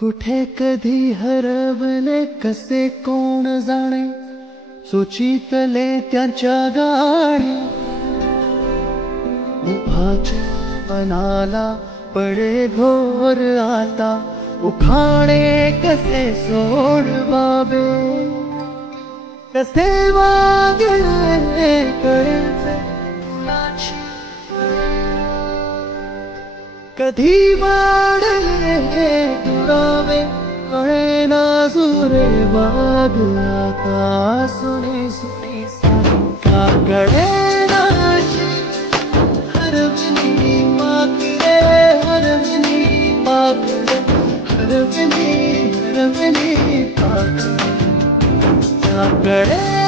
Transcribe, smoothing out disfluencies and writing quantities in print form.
कुठे कधी हरवले कसे कोण जाणे, सुचितले त्यांच्या गाणी. उभाच्या मनाला पडे घोर आता, उखाणे कसे सोडवावे, कसे वागणे कळेचे कुणाची. कधी वाढले दुरावे कळेना सुरे वाग आता, सुने सुने का कळेना हरवली मागणे, हरवली मागणे, हरवली हरवली मागणे.